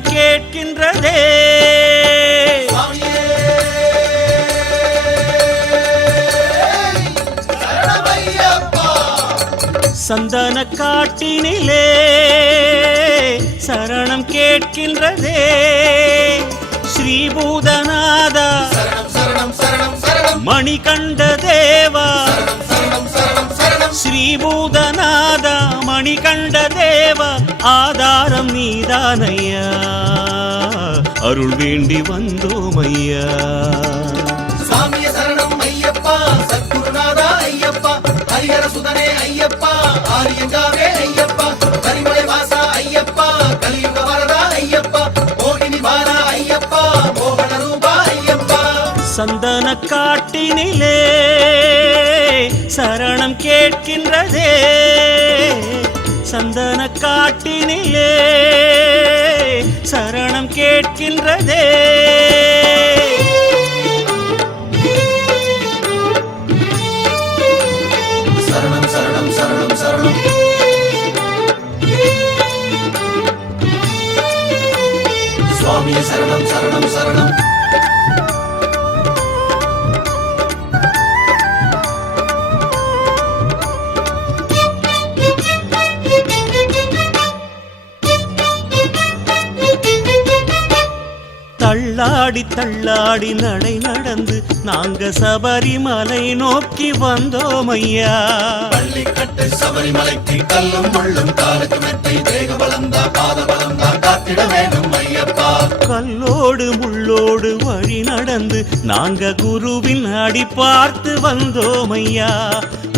சரணம் கேட்கின்றதே. சந்தன காட்டினிலே சரணம் கேட்கின்றதே. ஸ்ரீபூதநாதா மணிகண்ட தேவா, ஸ்ரீபூதநாதா மணிகண்ட தேவா, ஆதாரம் நீதானையா, அருள் வேண்டி வந்தோமையா. சாமிய சரணம் ஐயப்பா, சத்குருநாதா ஐயப்பா, ஹரிஹர சுதனே ஐயப்பா, ஆரியங்காவே ஐயப்பா, கரிமலை வாசா ஐயப்பா, கலியுக வரதா ஐயப்பா, மோகினி வாரா ஐயப்பா, மோகன ரூபா ஐயப்பா. சந்தன காட்டினிலே சரணம் கேட்கின்றதே. சந்தன காட்டினிலே சரணம் கேட்கின்றதே. சரணம் சரணம் சரணம் சரணம் சுவாமியே சரணம் சரணம் சரணம். தள்ளாடி தள்ளாடி நடை நடந்து நாங்க சபரிமலை நோக்கி வந்தோமையா. பள்ளிக்கட்டு சபரிமலைக்கு கல்லும் முள்ளும் காலுக்கு மெத்தை, தேக பலந்தா பாத பலந்தா காத்திட வேணும் ஐயப்பா. கல்லோடு முள்ளோடு வழி நடந்து நாங்க குருவின் அடி பார்த்து வந்தோமையா.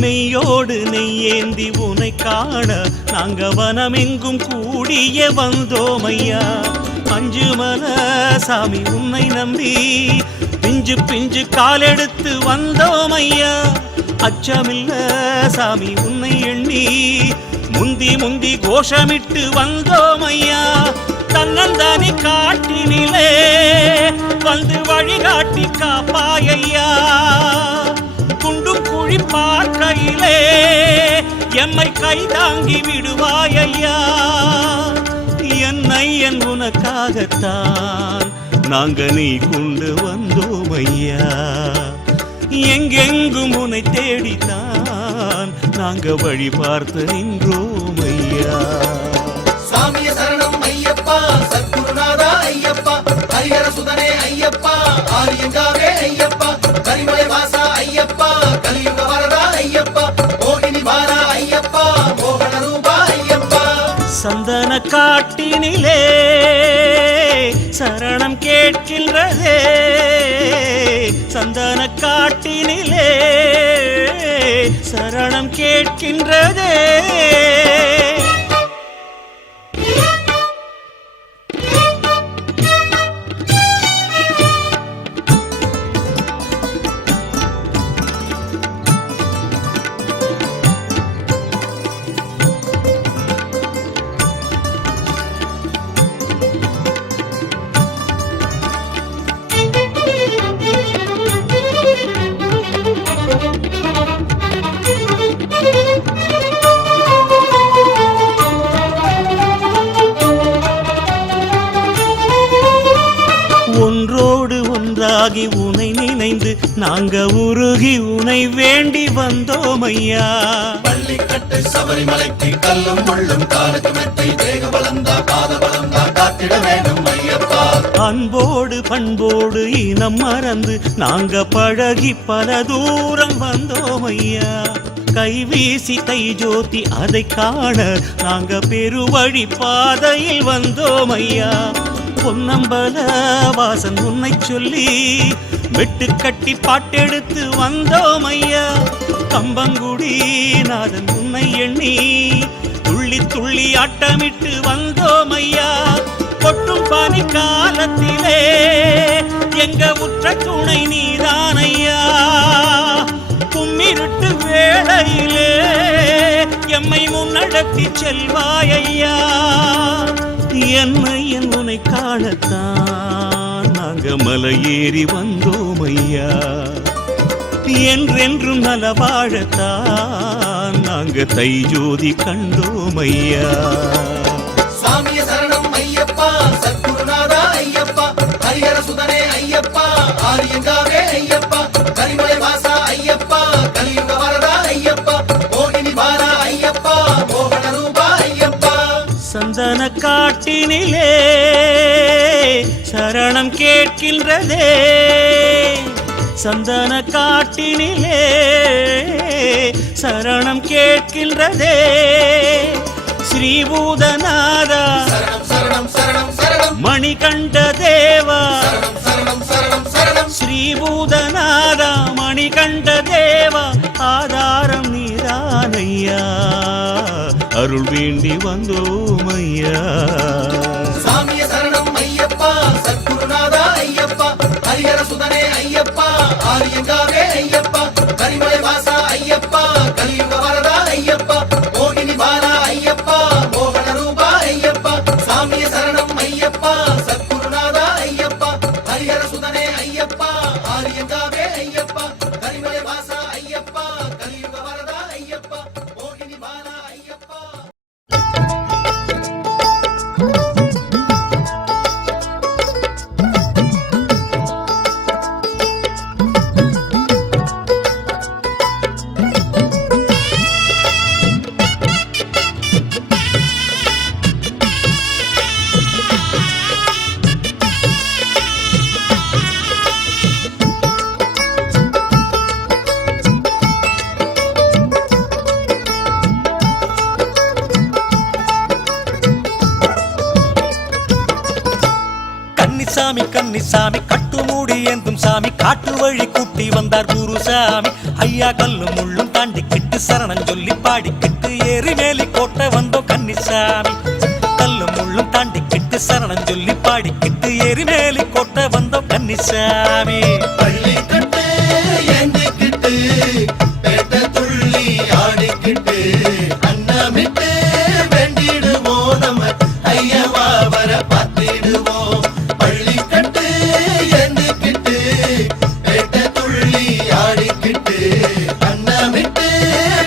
மெய்யோடு நெய்யேந்தி உனை காண நாங்க வனமெங்கும் கூடிய வந்தோமையா. பஞ்சுமல சாமி உன்னை நம்பி பிஞ்சு பிஞ்சு காலெடுத்து வந்தோமையா. அச்சமில்ல சாமி உன்னை எண்ணி முந்தி முந்தி கோஷமிட்டு வந்தோமையா. தன்னந்தானி காட்டினிலே வந்து வழிகாட்டி காப்பாயையா. குண்டும் குழி பார்க்கையிலே எம்மை கைதாங்கி விடுவாயையா. என்னை என் உனக்காகத்தான் நாங்க நீ கொண்டு வந்தோமையா. எங்கெங்கும் உன்னை தேடித்தான் நாங்க வழி பார்த்து நின்றோமையா. சாமிய சரணம் ஐயப்பா, சத்குருநாதா ஐயப்பா, ஹரிஹர சுதனே ஐயப்பா, ஆரியங்காவே ஐயப்பா, கரிமலை வாசா ஐயப்பா, கலியுக வரதா ஐயப்பா, மோகினி வாரா ஐயப்பா, மோகன ரூபா ஐயப்பா. சந்தன காட்டினிலே சரணம் கேட்கின்றதே. சந்தன காட்டினிலே சரணம் கேட்கின்றதே. ஒன்றோடு ஒன்றாகி உனை நினைந்து நாங்க உருகி உனை வேண்டி வந்தோமையா. பள்ளிக்கட்டு சபரிமலைக்கு கல்லும் முள்ளும் காலுக்கு மெத்தை, தேக பலந்தா பாத பலந்தா காத்திட வேணும் ஐயப்பா. அன்போடு பண்போடு இனம் மறந்து நாங்க பழகி பல தூரம் வந்தோமையா. கைவீசி தை ஜோதி அதை காண நாங்க பெருவழி பாதையில் வந்தோமையா. பொன்னம்பல வாசன் உன்னை சொல்லி வெட்டு கட்டி பாட்டெடுத்து வந்தோமையா. கம்பங்குடி நாதன் உன்னை எண்ணி துள்ளி துள்ளி ஆட்டமிட்டு வந்தோமையா. கொட்டும் பனி காலத்திலே எங்க உற்ற துணை நீதானையா. கும்மிருட்டு வேளையிலே எம்மை முன்னடத்தி செல்வாயையா. என்னை என் உனை காணத்தான் நாங்க மலையேறி வந்தோமையா. என்றென்றும் நல வாழத்தான் நாங்க தை ஜோதி கண்டோமையா. சாமிய சரணம் ஐயப்பா, சத்குரு ஆரியங்காவே ஐயப்பா கரிமலை வாசா ஐயப்பா கலியுக வரதா ஐயப்பா மோகினி பாலா ஐயப்பா மோகன ரூபா ஐயப்பா சந்தன காட்டினிலே சரணம் கேட்கின்றதே சந்தன காட்டினிலே சரணம் கேட்கின்றதே ஸ்ரீபூதநாதா சரணம் சரணம் சரணம் சரணம் மணிகண்ட தேவா சரணம் சரணம் சரணம் சரணம் ஸ்ரீபூதநாதா மணிகண்ட தேவா ஆதாரம் நீதானையா அருள் வேண்டி வந்தோம் ஐயா சாமிய சரணம் ஐயப்பா சத்குருநாதா ஐயப்பா ஹரிஹர சுதனே ஐயப்பா ஆரியங்காவே ஐயப்பா கரிமலை வாசா ஐயப்பா கலியுக வரதா ஐயப்பா மோகினி பாலா ஐயப்பா மோகன ரூபா ஐயப்பா சாமிய சரணம் ஐயப்பா சத்குருநாதா ஐயப்பா ஹரிஹர சுதனே ஐயப்பா ஆரியங்காவே ஐயப்பா கரிமலை வாசா ஐயப்பா கலியுக வரதா ஐயப்பா மோகினி பாலா ஐயப்பா கன்னிசாமி கன்னிசாமி கட்டுமூடி ஏந்தும் சாமி காட்டு வழி கூட்டி வந்தார் குருசாமி ஐயா கல்லும் முள்ளும் தாண்டிக்கிட்டு சரணம் சொல்லி பாடிக்கிட்டு ஏறி மேலி கோட்டை வந்தோம் கன்னிசாமி கல்லும் முள்ளும் தாண்டிக்கிட்டு சரணம் சொல்லி பாடிக்கிட்டு ஏறி மேலி கோட்டை வந்தோம் கன்னிசாமி பள்ளி கட்டு எங்கிக்கிட்டு பேட்ட துள்ளி ஆடிக்கிட்டு அன்னமிட்டு வேண்டிடுவோம் நம்ம ஐயவா வர பார்த்திடுவோம் பள்ளி கட்டு எங்கிக்கிட்டு பேட்ட துள்ளி ஆடிக்கிட்டு அன்னமிட்டு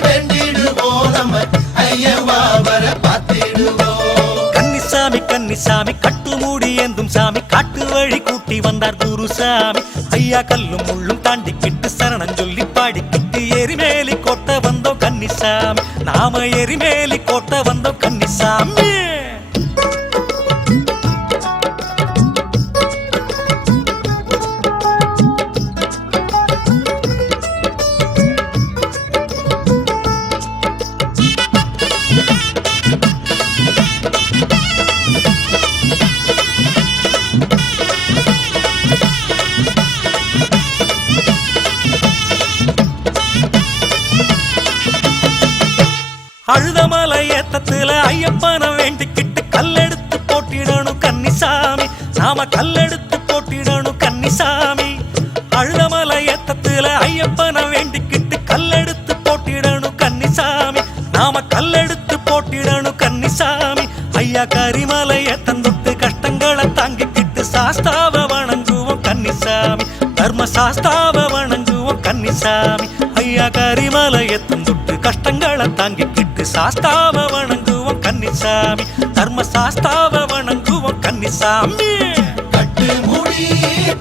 வேண்டிடுவோம் நம்ம ஐயவா வர பார்த்திடுவோம் கன்னிசாமி கன்னிசாமி கட்டுமூடி ஏந்தும் சாமி காட்டு வழி கூட்டி வந்தார் குருசாமி ஐயா கல்லும் முள்ளும் தாண்டிக்கிட்டு சரணம் சொல்லி பாடிக்கிட்டு எரிமேலி கோட்டை வந்தோம் கன்னிசாமி நாம எரிமேலி கோட்டை வந்தோம் கன்னிசாமி அழுதமலை ஏத்தத்துல ஐயப்பனை வேண்டிக்கிட்டு கல்லெடுத்து போட்டிடணும் கன்னிசாமி நாம கல்லெடுத்து போட்டிடணும் கன்னிசாமி அழுதமலை ஏத்தத்துல ஐயப்பனை வேண்டிக்கிட்டு கல்லெடுத்து போட்டிடணும் கன்னிசாமி நாம கல்லெடுத்து போட்டிடணும் கன்னிசாமி ஐயா கரிமலை ஏத்தந்தொட்டு கஷ்டங்களை தாங்கிக்கிட்டு சாஸ்தாவ வணங்குவோம் கன்னிசாமி தர்ம சாஸ்தாவ வணங்குவோம் கன்னிசாமி ஐயா கரிமலை ஏத்தந்தொட்டு கஷ்டங்களை தாங்கிக்கிட்டு சாஸ்தாவ வணங்குவோம் கன்னிசாமி தர்ம சாஸ்தாவ வணங்குவோம் கன்னிசாமி கட்டு முடி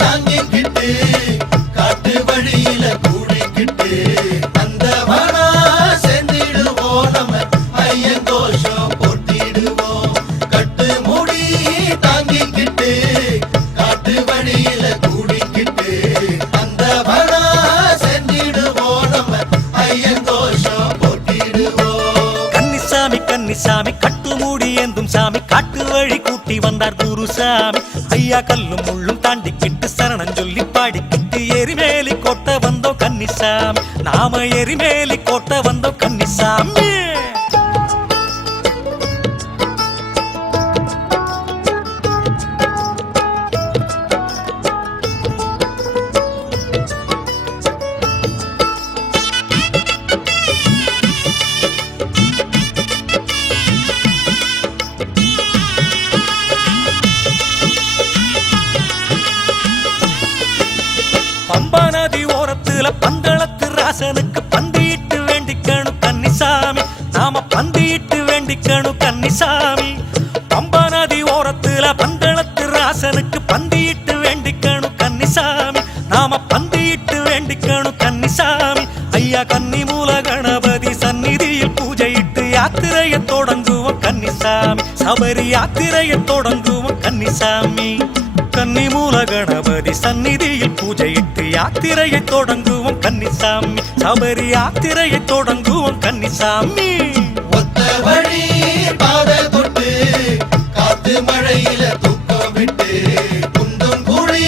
தாங்கிக்கிட்டு காட்டு வழியில கூடிக்கிட்டு அந்த வனா சென்றிடுவோம் நம்ம ஐயங்கோஷம் போட்டிடுவோம் கட்டு முடி தாங்கிக்கிட்டு காட்டு வழியில கூடிக்கிட்டு அந்த வனா சென்றிடுவோம் நம்ம ஐயங்கோஷம் போட்டிடுவோம் கன்னிசாமி கன்னிசாமி கட்டுமூடி ஏந்தும் சாமி காட்டு வழி கூட்டி வந்தார் குருசாமி ஐயா கல்லும் முள்ளும் தாண்டிக்கிட்டு சரணம் சொல்லி பாடிக்கிட்டு எரிமேலி கோட்டை வந்தோம் கன்னிசாமி நாம எரிமேலி கோட்டை வந்தோம் கன்னிசாமி பம்பா நதி ஓரத்துல பந்தளத்து ராசனுக்கு பந்தியிட்டு வேண்டிக்கணும் கன்னிசாமி நாம பந்தியிட்டு வேண்டிக்கணும் கன்னிசாமி பம்பா நதி ஓரத்துல பந்தளத்து ராசனுக்கு பந்தியிட்டு வேண்டிக்கணும் கன்னிசாமி நாம கன்னிமூல கணபதி சந்நிதியில் பூஜையிட்டு யாத்திரையை தொடங்குவோம் கன்னிசாமி. சபரி யாத்திரையை தொடங்குவோம் கன்னிசாமி. கன்னிமூல கணபதி சந்நிதியில் பூஜையிட்டு யாத்திரையை தொடங்குவோம் கன்னிசாமி. சபரி யாத்திரையை தொடங்குவோம் கன்னிசாமி. ஒத்த வழி பாத தொட்டு காத்து மழையில தூக்கம் விட்டு குண்டும் குழி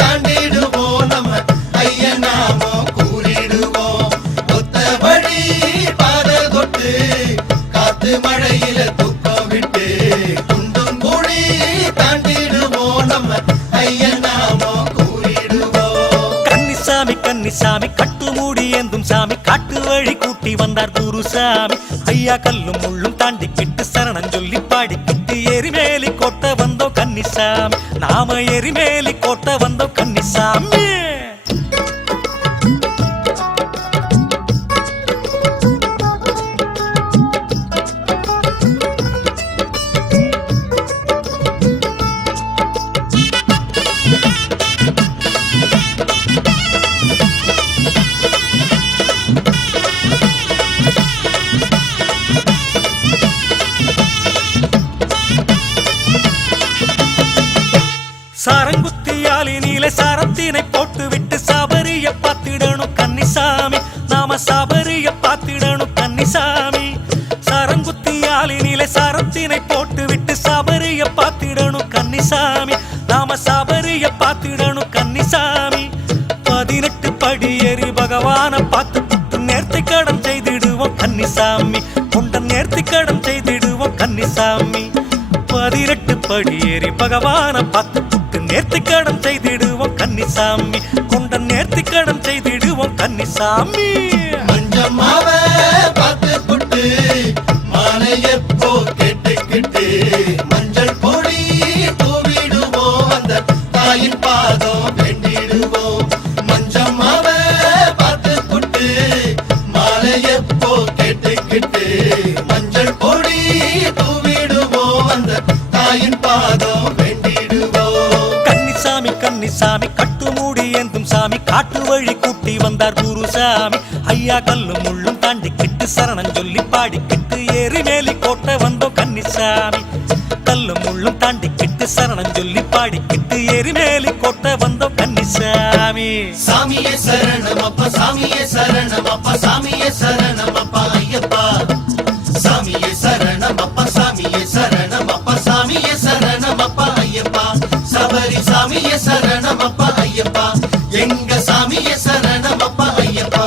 தாண்டிடுவோம் நம்ம ஐயன் நாமம் கூறிடுவோம். ஒத்த வழி பாத தொட்டு காத்து மழையில தூக்கம் விட்டு குண்டும் குழி தாண்டிடுவோம் நம்ம ஐயன் நாமம் கூறிடுவோம். கன்னிசாமி கன்னிசாமி கட்டுமூடி ஏந்தும் சாமி காட்டு வழி கூட்டி வந்தார் குருசாமி. ஐயா கல்லும் முள்ளும் தாண்டிக்கிட்டு சரணம் சொல்லி பாடிக்கிட்டு எரிமேலி கோட்டை வந்தோம் கன்னிசாமி. நாம எரிமேலி கோட்டை வந்தோம் கன்னிசாமி. சாரங்குத்தியாலினிலே சாரத்தினை போட்டு விட்டு சபரிய பார்த்திடணும் கன்னிசாமி. நாம சபரிய பார்த்திடணும் கன்னிசாமி. சாரங்குத்தியாலினிலே சாரத்தினை போட்டு விட்டு சபரிய பார்த்திடணும் கன்னிசாமி. நாம சபரிய பார்த்திடணும் கன்னிசாமி. 18 படி ஏறி பகவான பார்த்து நேர்த்தி கடன் செய்திடுவோம் கன்னிசாமி. கொண்ட நேர்த்தி கடன் செய்திடுவோம் கன்னிசாமி. 18 படி ஏறி பகவான பார்த்து நேர்த்தி கடன் செய்திடுவோம் கன்னிசாமி. கொண்ட நேர்த்தி கடன் செய்திடுவோம் கன்னிசாமி. மஞ்சம்மாவ பார்த்து புட்டு மாலையப்போ கேட்டுக்கிட்டு மஞ்சள் பொடி தூவிடுவோம் அந்த தாயின் பாதம் வேண்டிடுவோம். மஞ்சம்மாவ பார்த்து புட்டு மாலையப்போ கேட்டுக்கிட்டு மஞ்சள் பொடி தூவிடுவோம் அந்த தாயின் பாதம் வேண்டிடுவோம். கன்னிசாமி கன்னிசாமி கட்டுமூடி ஏந்தும் சாமி காட்டு வழி கூட்டி வந்தார் குருசாமி. ஐயா கல்லும் முள்ளும் தாண்டிக்கிட்டு சரணம் சொல்லி பாடிக்கிட்டு எரிமேலி கோட்டை வந்தோம் கன்னிசாமி. கல்லும் முள்ளும் தாண்டிக்கிட்டு சரணம் சொல்லி பாடிக்கிட்டு எரிமேலி கோட்டை வந்தோம் கன்னிசாமி. சாமியே சரணம் அப்பா சாமியே சரணம் அப்பா சாமியே சரணம் அப்பா ஐயப்பா. சாமியே சரணம் அப்பா சாமியே சரணம் அப்பா சாமியே சரணம் அப்பா ஐயப்பா. சபரி சாமியே சரணம் அப்பா ஐயப்பா. எங்க சாமியே சரணம் அப்பா ஐயப்பா.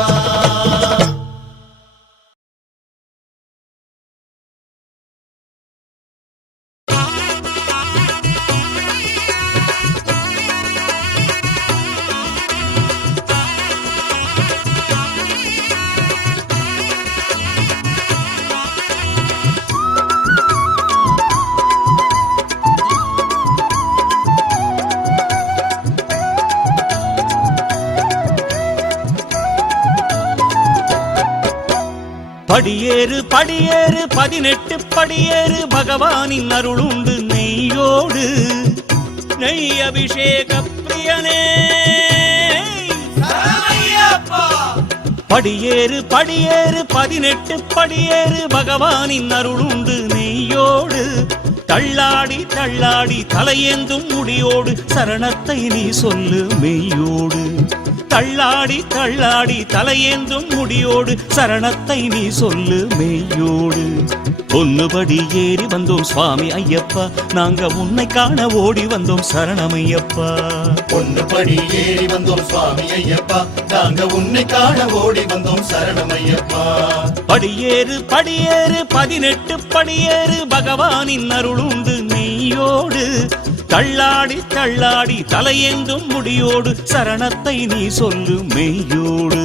படியேறு படியேறு 18 படியேறு பகவானின் அருளுண்டு நெய்யோடு. நெய் அபிஷேக பிரியனே படியேறு படியேறு 18 படியேறு பகவானின் அருளுண்டு நெய்யோடு. தள்ளாடி தள்ளாடி தலையேந்தும் முடியோடு சரணத்தை நீ சொல்லு மெய்யோடு. தள்ளாடி தள்ளாடி தலையேந்தும் முடியோடு சரணத்தை நீ சொல்லு மெய்யோடு. பொன்னுபடி ஏறி வந்தோம் சுவாமி ஐயப்பா. நாங்க உன்னை காண ஓடி வந்தோம் சரணமையப்பா. பொன்னுபடி ஏறி வந்தோம் சுவாமி ஐயப்பா. நாங்க உன்னை காண ஓடி வந்தோம் சரணமையப்பா. படியேறு படியேறு 18 படியேறு பகவானின் அருளுண்டு நெய்யோடு. தள்ளாடி தள்ளாடி தலையேந்தும் முடியோடு சரணத்தை நீ சொல்லு மெய்யோடு.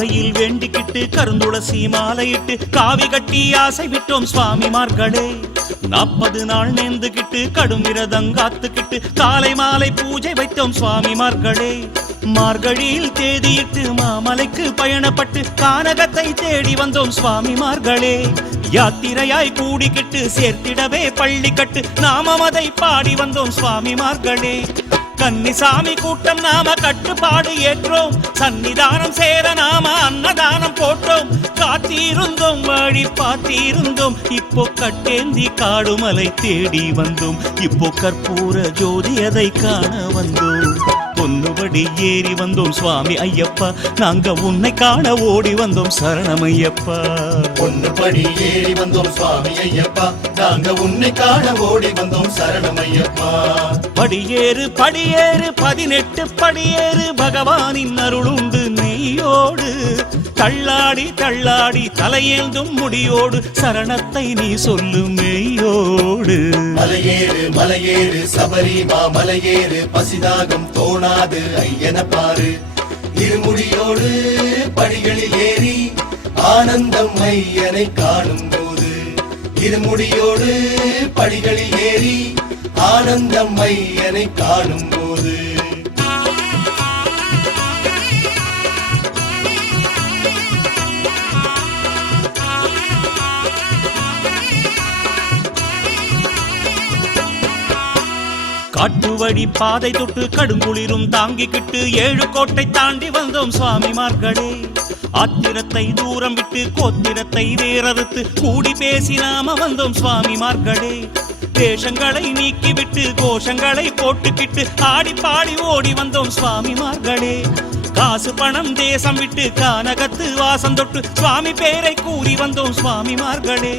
கார்கையில் வேண்டிக்கிட்டு கருந்துளசி மாலையிட்டு காவி கட்டி ஆசை விட்டோம் சுவாமிமார்களே 40 நாள் நேர்ந்துகிட்டு கடும் விரதங்காத்துக்கிட்டு காலை மாலை பூஜை வைத்தோம் சுவாமிமார்களே மார்கழியில் தேதியிட்டு மாமலைக்கு பயணப்பட்டு கானகத்தை தேடி வந்தோம் சுவாமிமார்களே யாத்திரையாய் கூடிக்கிட்டு சேர்த்திடவே பள்ளி கட்டு நாமம் அதை பாடி வந்தோம் சுவாமிமார்களே கன்னிசாமி கூட்டம் நாம கட்டுப்பாடு ஏற்றோம் சன்னிதானம் சேர நாம அன்னதானம் போட்டோம் காத்திருந்தோம் வழி பார்த்திருந்தோம் இப்போ கட்டேந்தி காடுமலை தேடி வந்தோம் இப்போ கற்பூர ஜோதி அதை காண வந்தோம் பொன்னுபடி ஏறி வந்தோம் சுவாமி ஐயப்பா நாங்க உன்னை காண ஓடி வந்தோம் சரணம் ஐயப்பா பொன்னுபடி ஏறி வந்தோம் சுவாமி ஐயப்பா நாங்க உன்னை காண ஓடி வந்தோம் சரணம் ஐயப்பா படியேறு படியேறு 18 படியேறு பகவானின் அருளுண்டு நெய்யோடு தள்ளாடி தள்ளாடி தலையேந்தும் முடியோடு சரணத்தை நீ சொல்லு மெய்யோடு மலையேறு மலையேறு சபரிமா மலையேறு பசிதாகம் தோணாது ஐயன பாரு இருமுடியோடு படிகளில் ஏறி ஆனந்தம் ஐயனை காணும் போது இருமுடியோடு படிகளில் ஏறி ஆனந்தம் ஐயனை காணும் போது காட்டுவழி பாதை தொட்டு கடுங்குளிரும் தாங்கிக்கிட்டு 7 கோட்டை தாண்டி வந்தோம் சுவாமிமார்களே ஆத்திரத்தை தூரம் விட்டு கோத்திரத்தை வேறறுத்து கூடி பேசி நாம வந்தோம் சுவாமிமார்களே தேசங்களை நீக்கிவிட்டு கோஷங்களை போட்டுக்கிட்டு ஆடி பாடி ஓடி வந்தோம் சுவாமிமார்களே காசு பணம் தேசம் விட்டு கானகத்து வாசம் தொட்டு சுவாமி பேரை கூறி வந்தோம் சுவாமிமார்களே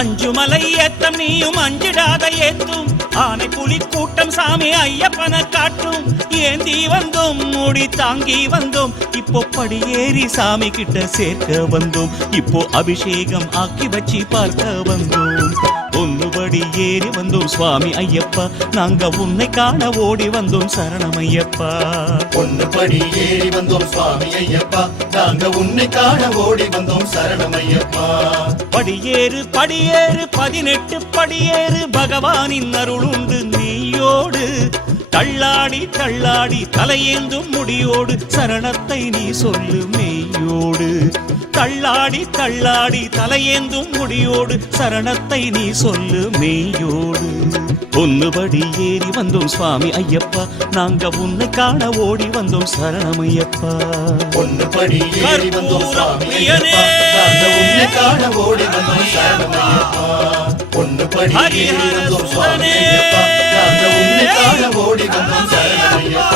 அஞ்சுமலை ஏத்தம் நீயும் அஞ்சிடாத ஏத்தும் ஆனை புலி கூட்டம் சாமி ஐயப்பன காட்டும் ஏந்தி வந்தோம் மூடி தாங்கி வந்தோம் இப்போ படியேறி சாமி கிட்ட சேர்க்க வந்தோம் இப்போ அபிஷேகம் ஆக்கி வச்சு பார்க்க வந்தோம் பொன்னுபடி ஏறி வந்தோம் சுவாமி ஐயப்பா நாங்க உன்னை காண ஓடி வந்தோம் சரணம் ஐயப்பா பொன்னுபடி ஏறி வந்தோம் சுவாமி ஐயப்பா நாங்க உன்னை காண ஓடி வந்தோம் சரணம் ஐயப்பா படியேறு படியேறு 18 படியேறு பகவானின் அருளுண்டு நீயோடு தள்ளாடி தள்ளாடி தலையேந்தும் முடியோடு சரணத்தை நீ சொல்லு மெய்யோடு தள்ளாடி தள்ளாடி தலையேந்தும் முடியோடு சரணத்தை நீ சொல்லு மெய்யோடு பொன்னுபடி ஏறி வந்தோம் சுவாமி ஐயப்பா நாங்க உன்னை காண ஓடி வந்தோம் சரணம் ஐயப்பா பொன்னுபடி ஏறி வந்தோம் சுவாமி ஐயப்பா நாங்க உன்னை காண ஓடி வந்தோம் சரணம் ஐயப்பா பொன்னுபடி ஏறி வந்தோம் சுவாமி ஐயப்பா நாங்க உன்னை காண ஓடி வந்தோம் சரணம் ஐயப்பா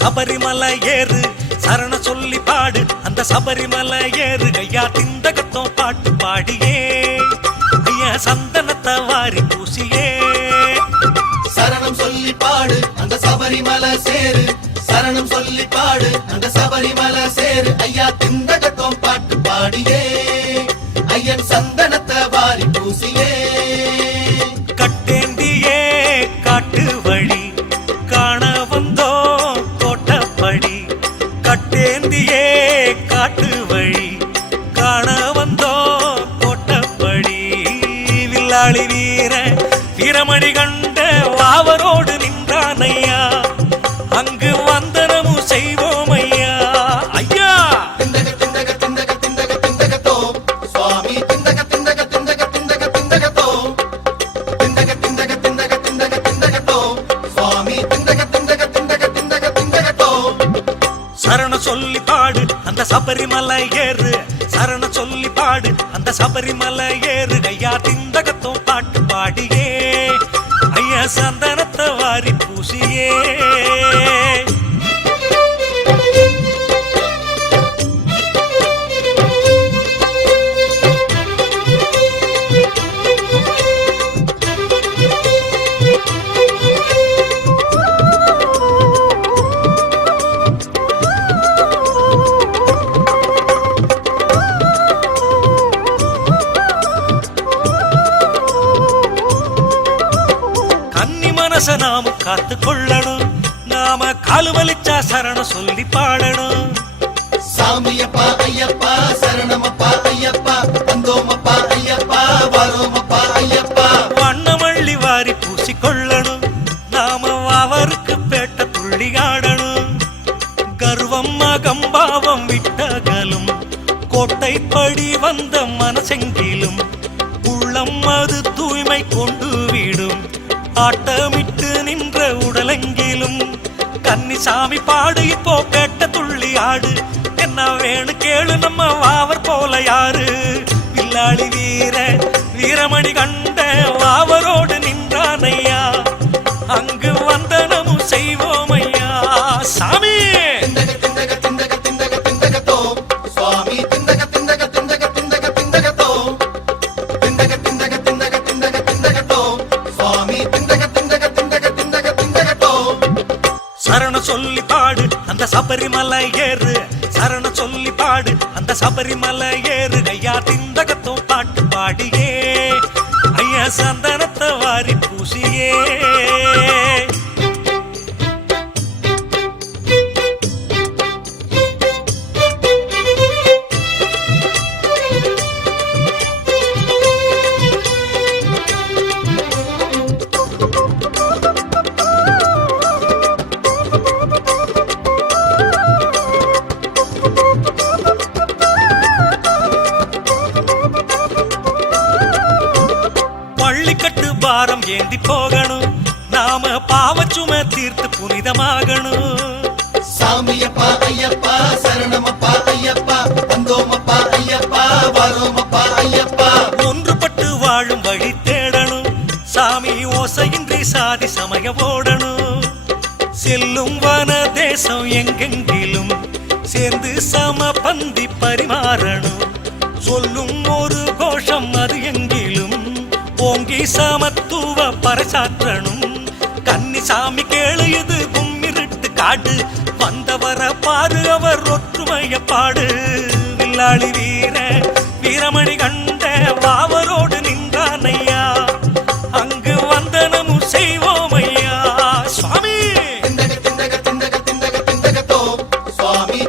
சபரிமலை ஏறு சரண சொல்லி பாடு அந்த சபரிமலை ஏறு ஐயா திண்டகத்தம் பாட்டு பாடியே ஐயா சந்தனத்தை வாரி பூசியே சரணம் சொல்லி பாடு அந்த சபரிமலை சேரு சரணம் சொல்லி பாடு அந்த சபரிமலை சேரு ஐயா திண்டகத்தம் பாட்டு பாடியே ஐயன் சந்தனத்தை வாரி பூசியே கட்டேந்தியே காட்டு வழி காண வந்தோ கோட்டப்படி கட்டேந்தியே காட்டு வழி காண வந்தோ கோட்டப்படி வில்லாளி வீர வீரமணி கண்ட வாவரோடு நின்றானையா அங்கு வந்தனமும் செய்வோம் ஐயா ஐயா திண்டக திண்டக திண்டக திண்டக திண்டகத்தோ சுவாமி திண்டக திண்டக திண்டக திண்டக திண்டகத்தோ திண்டக திண்டக திண்டக திண்டக திண்டகத்தோ சுவாமி திண்டக திண்டக திண்டக திண்டக திண்டகத்தோ சரண சொல்லி பாடு அந்த சபரிமலை ஏறு சரண சொல்லி பாடு அந்த சபரிமலை ஏறு ஐயா திந்தகத்தும் பாட்டு பாடியே ஐயா சந்தனத்தை வாரி பூசியே நாம காத்து கொள்ளணும் நாம காலு வலிச்சா சரண சொல்லி பாடணும் சாமியப்பா ஐயப்பா சரணமப்பா ஐயப்பா வந்தோமப்பா ஐயப்பா வரோமப்பா ஐயப்பா வண்ணமள்ளி வாரி பூசிக்கொள்ளணும் நாம அவருக்கு பேட்ட துள்ளி ஆடணும் கர்வம் அகம்பாவம் விட்டகலும் கோட்டைப்படி வந்த மனசெங்கிலும் உள்ளம் அது தூய்மை கொண்டு விடும் ஆட்டமிட்டு நின்ற உடலெங்கிலும் கன்னிசாமி பாடு இப்போ கேட்ட துள்ளி ஆடு என்ன வேணு கேளு நம்ம வாவர் போல யாரு வில்லாளி வீரமணி கண்ட வாவரோடு நின்றானையா அங்கு வந்தனமும் செய்வோம் ஐயா சாமி சுவாமி சரண சொல்லி பாடு அந்த சபரிமலை ஏறு சரண சொல்லி பாடு அந்த சபரிமலை ஏறு ஐயா திந்தகத்தும் பாட்டு பாடியே ஐயா சந்தனத்தை வாரி பூசியே பள்ளிக்கட்டு பாரம் ஏந்தி போகணும் நாம பாவச்சுமை தீர்த்து புனிதமாகணும் சாமியப்பா ஐயப்பா சரணமப்பா ஐயப்பா வந்தோமப்பா ஐயப்பா வரோமப்பா ஐயப்பா ஒன்றுபட்டு வாழும் வழி தேடணும் சாமி ஓசையின்றி சாதி சமய ஓடணும் செல்லும் வன தேசம் எங்கெங்கிலும் சேர்ந்து சம பந்தி பரிமாறணும் சொல்லும் ஒரு கோஷம் அது எங்கிலும் ஓங்கி சமத்துவ பறைசாற்றணும் கன்னிசாமி கேளு இது கும்மிருட்டு காடு வந்தவர பாரு அவர் ஒற்றுமைய பாடு வில்லாளி வீரமணி கண்ட வாவரோடு நின்றானையா அங்கு வந்தனமும் செய்வோம் ஐயா சுவாமி சுவாமி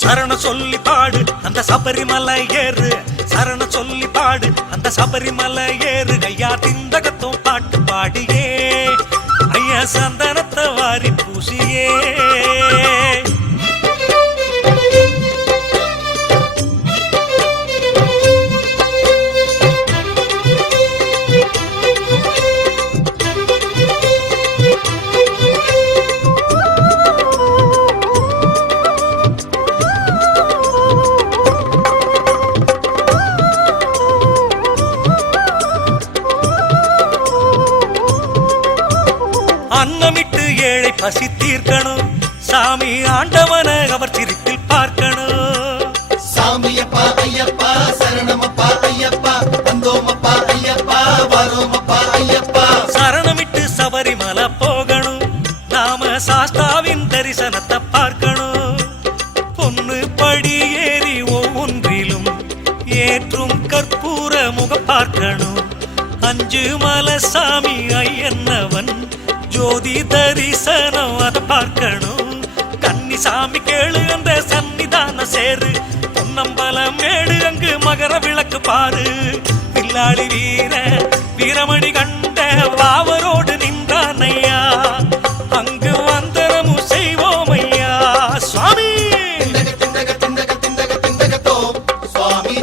சரண சொல்லி பாடு அந்த சபரிமலை ஏறு சரண சொல்லி பாடு அந்த சபரிமலை ஏறு ஐயா திந்தகத்தும் பாட்டு பாடியே ஐயா சந்தனத்தை வாரி பூசியே அன்னமிட்டு ஏழை பசி தீர்க்கணும் சாமி ஆண்டவன அவர் சிரிப்பில் பார்க்கணும் சாமியப்பா ஐயப்பா சரணமப்பா ஐயப்பா வந்தோமப்பா ஐயப்பா வரோமப்பா ஐயப்பா சரணமிட்டு சபரிமலை போகணும் நாம சாஸ்தாவின் தரிசனத்தை பார்க்கணும் பொண்ணு படி ஏறி ஒவ்வொன்றிலும் ஏற்றும் கற்பூர முக பார்க்கணும் அஞ்சு மலை சாமி ஐயன்னவன் ஜோதி தரிசனம் அதை பார்க்கணும் கன்னிசாமி கேளு அந்த சன்னிதான சேரு பொன்னம்பலம் மேடு அங்கு மகர விளக்கு பாரு வில்லாளி வீரமணி கண்ட வாவரோடு நின்றானையா அங்கு வந்தனமும் செய்வோம் ஐயா சுவாமி சுவாமி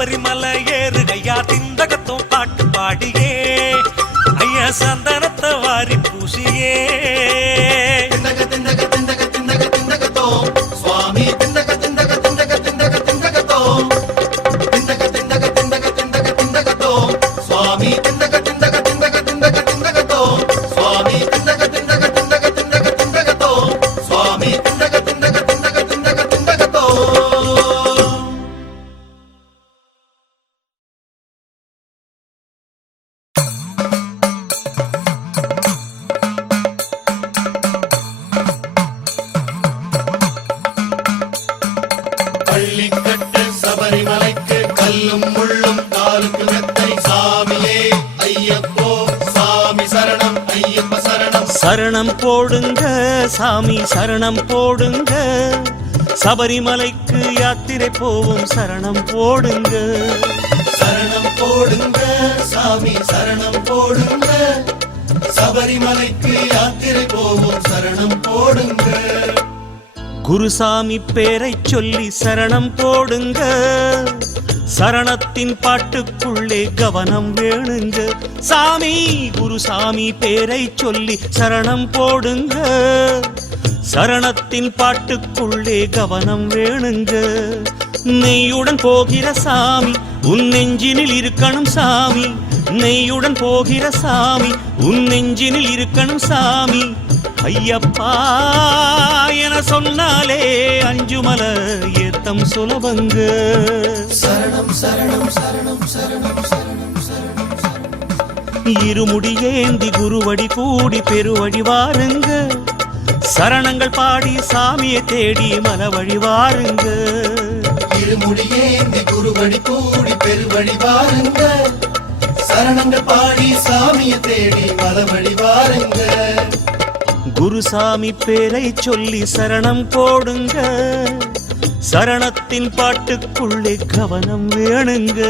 சபரிமலை ஏறுகையா திந்தகத்தும் பாட்டு பாடியே ஐயா சந்தனத்தை வாரி பூசியே திந்தக திந்தக திந்தக திந்தக திந்தகத்தோ சுவாமி திந்தக திந்தக திந்தக திந்தக திந்தகத்தோ திந்தக திந்தக திந்தக திந்தக திந்தகத்தோ சுவாமி திந்தக திந்தக திந்தக திந்தக திந்தகத்தோ சுவாமி திந்தக திந்தக திந்தக திந்தக திந்தகத்தோ சுவாமி திந்தக திந்தக திந்தக திந்தக திந்தகத்தோ பள்ளிக்கட்டு சபரிமலைக்கு கல்லும் முள்ளும் காலுக்கு மெத்தை சாமியே ஐயப்போ சாமி சரணம் ஐயப்ப சரணம் சரணம் போடுங்க சாமி சரணம் போடுங்க சபரிமலைக்கு யாத்திரை போவோம் சரணம் போடுங்க சரணம் போடுங்க சாமி சரணம் போடுங்க சபரிமலைக்கு யாத்திரை போவோம் சரணம் போடுங்க குருசாமி பேரை சொல்லி சரணம் போடுங்க சரணத்தின் பாட்டுக்குள்ளே கவனம் வேணுங்க சாமி குருசாமி பேரை சொல்லி சரணம் போடுங்க சரணத்தின் பாட்டுக்குள்ளே கவனம் வேணுங்க நெய்யுடன் போகிற சாமி உன் நெஞ்சினில் இருக்கணும் சாமி நெய்யுடன் போகிற சாமி உன் நெஞ்சினில் இருக்கணும் சாமி ஐயப்பா என சொன்னாலே அஞ்சுமல ஏத்தம் சுலபங்க சரணம் சரணம் சரணம் சரணம் சரணம் சரணம் சரணம் இருமுடியேந்தி குருவடி கூடி பெருவழி வாருங்க சரணங்கள் பாடி சாமியை தேடி மலவழி வாருங்க இருமுடியேந்தி குருவடி கூடி பெருவழி வாருங்க சரணங்கள் பாடி சாமியை தேடி மலவழி வாருங்க குருசாமி பேரை சொல்லி சரணம் போடுங்க சரணத்தின் பாட்டுக்குள்ளே கவனம் வேணுங்க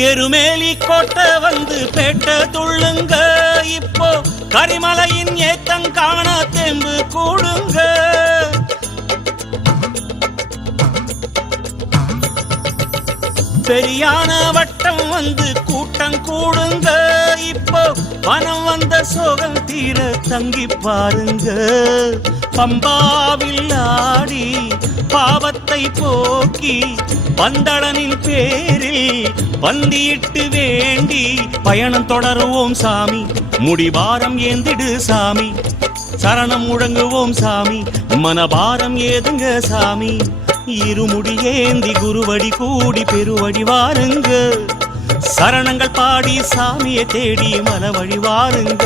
எருமேலி கோட்டை வந்து பேட்ட துள்ளுங்க இப்போ கரிமலையின் ஏத்தம் காண தெம்பு கூடுங்க பெரியான வட்டம் வந்து கூட்டம் கூடுங்க இப்போ வனம் வந்த சோகம் தீர தங்கி பாருங்க பம்பாவில் ஆடி பாவத்தை போக்கி பந்தளனின் பேரில் பந்தியிட்டு வேண்டி பயணம் தொடருவோம் சாமி முடிபாரம் ஏந்திடு சாமி சரணம் முழங்குவோம் சாமி மனபாரம் ஏதுங்க சாமி இருமுடியேந்தி குருவடி கூடி பெருவடி வாருங்க சரணங்கள் பாடி சாமியை தேடி மலவழி வாருங்க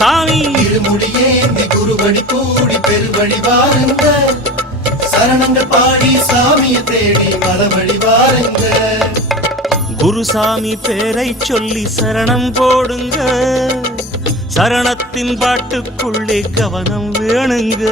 சாமி இருமுடியேந்தி குருவடி கூடி பெருவழி வாருங்க சரணங்கள் பாடி சாமியை தேடி மலவழி வாருங்க குருசாமி பேரை சொல்லி சரணம் போடுங்க சரணத்தின் பாட்டுக்குள்ளே கவனம் வேணுங்க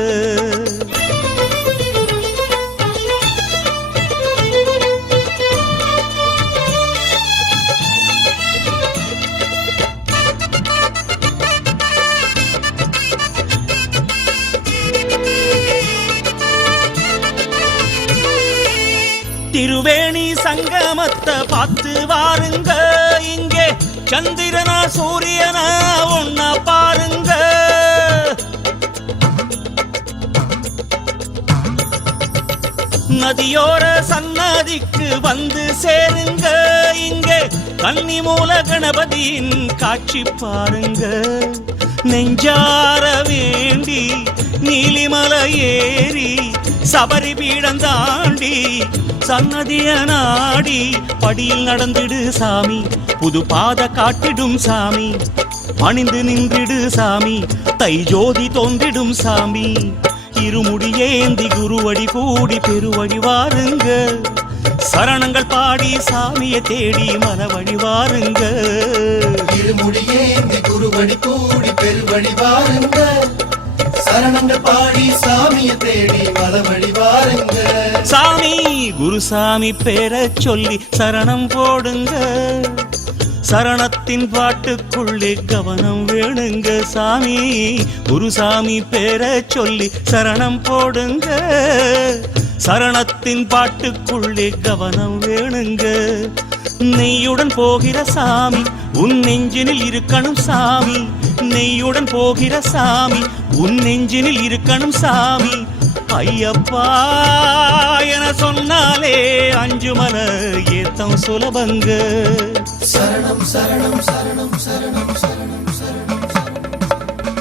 திருவேணி சங்கமத்தை பார்த்து வாருங்க இங்கே சந்திரனா சூரியனா ஒன்னா பாருங்க நதியோர சன்னதிக்கு வந்து சேருங்க இங்கே கன்னிமூல கணபதியின் காட்சி பாருங்க நெஞ்சார வேண்டி நீலிமலை ஏறி சபரி பீடம் தாண்டி சன்னதிய நாடி படியில் நடந்திடு சாமி புது பாத காட்டிடும் சாமி பணிந்து நின்றிடு சாமி தை ஜோதி தோன்றிடும் சாமி இருமுடியேந்தி குருவடி கூடி பெருவடி வாருங்க சரணங்கள் பாடி சாமியை தேடி மலவழி வாருங்க. இருமுடியேந்தி குருவடி கூடி பெருவழி வாருங்க. சரணங்கள் பாடி சாமியை தேடி மலவழி வாருங்க. சாமி குருசாமி பேரை சொல்லி சரணம் போடுங்க. சரணத்தின் பாட்டுக்குள்ளே கவனம் வேணுங்க. சாமி குருசாமி பேரை சொல்லி சரணம் போடுங்க. சரணத்தின் பாட்டுக்குள்ளே கவனம் வேணுங்க. நெய்யுடன் போகிற சாமி உன் நெஞ்சினில் இருக்கணும் சாமி. நெய்யுடன் போகிற சாமி உன் நெஞ்சினில் இருக்கணும் சாமி. ஐயப்பா என சொன்னாலே அஞ்சுமல ஏத்தம் சுலபங்க. சரணம் சரணம் சரணம் சரணம் சரணம் சரணம்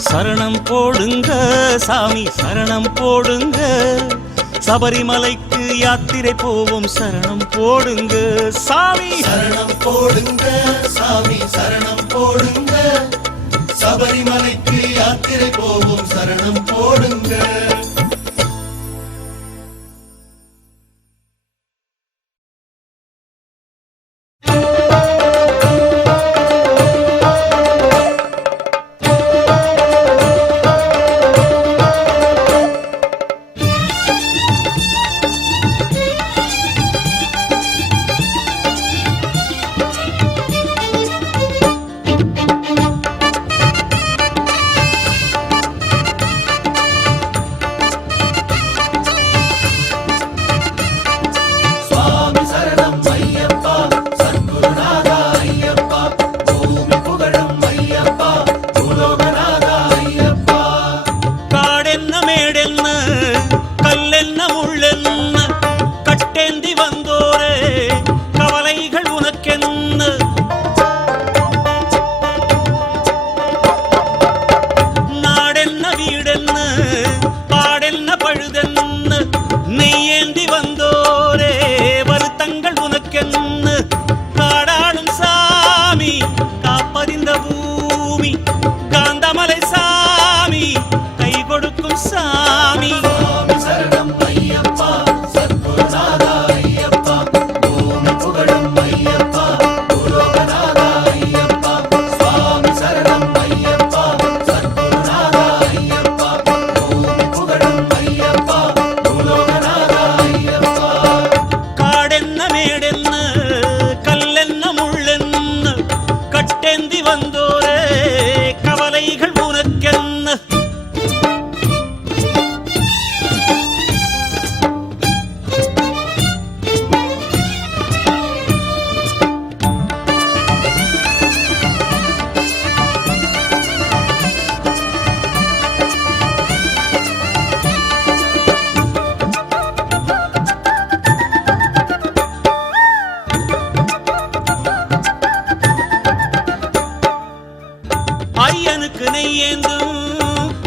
சரணம் போடுங்க சாமி சரணம் போடுங்க. சபரிமலைக்கு யாத்திரை போவோம் சரணம் போடுங்க சாமி. சரணம் போடுங்க சாமி சரணம் போடுங்க. சபரிமலைக்கு யாத்திரை போவோம் சரணம் போடுங்க.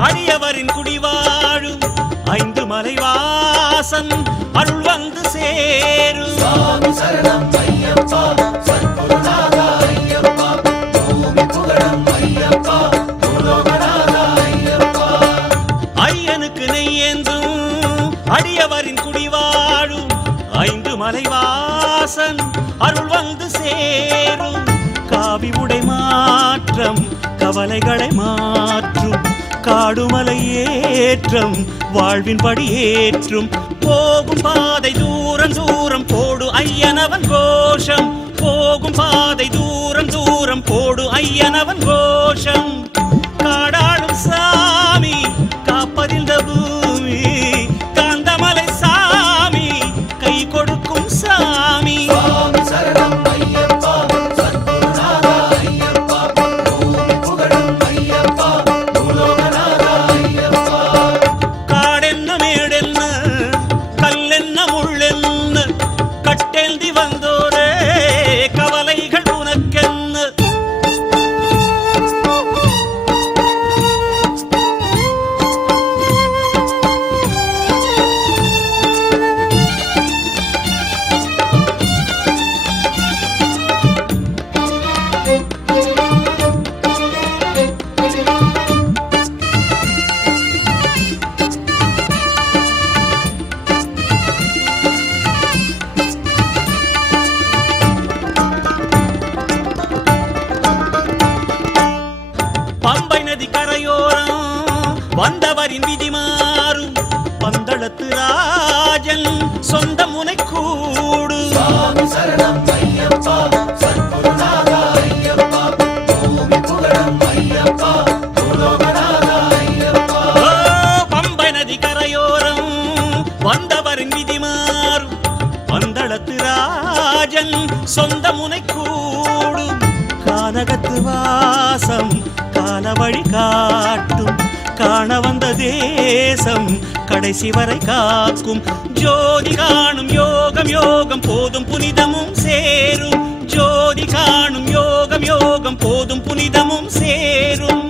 அடியவரின் குடிவாழும் ஐந்து மலைவாசன் அருள் வந்து சேரும். சாமி சரணம் ஐயப்பா சத்குருநாதா ஐயப்பா. பூமி புகழும் ஐயப்பா பூலோகநாதா ஐயப்பா. ஐயனுக்கு நெய்யேந்தும் அடியவரின் குடிவாழும் ஐந்து மலைவாசன் அருள் வந்து சேரும். காவி உடை மாற்றம் கவலைகளை மாற்றும். காடுமலை ஏற்றம் வாழ்வின் படி ஏற்றும். போகும் பாதை தூரம் தூரம் போடு ஐயனவன் கோஷம். போகும் பாதை தூரம் தூரம் போடு ஐயனவன் கோஷம். காடாடும் சாமி காப்பதில் பூமி. காந்தமலை சாமி கை கொடுக்கும் சாமி. சாமி சரணம் ஐயப்பா சத்குருநாதா ஐயப்பா. பூமி புகழும் ஐயப்பா பூலோகநாதா ஐயப்பா. காடென்ன மேடென்ன கல்லென்ன முள்ளென்ன கட்டேந்தி வந்தோரே கவலைகள் உனக்கென்ன. நதி கரையோரம் வந்தவரின் விதி மாறும் பந்தளத்து ராஜன் சொந்த முனை கூடு சுவாமி சரணம் ஐயப்பா சத்குருநாதா ஐயப்பா பூமி புகழும் ஐயப்பா பூலோகநாதா ஐயப்பா பம்பை நதி கரையோரம் வந்தவரின் விதி மாறும் பந்தளத்து ராஜன் சொந்த முனை கூடு கானகத்து வாசம் கால வழி காட்டும் காண வந்த தேசம் கடைசி வரை காக்கும் ஜோதி காணும் யோகம் யோகம் போதும் புனிதமும் சேரும் ஜோதி காணும் யோகம் யோகம் போதும் புனிதமும் சேரும்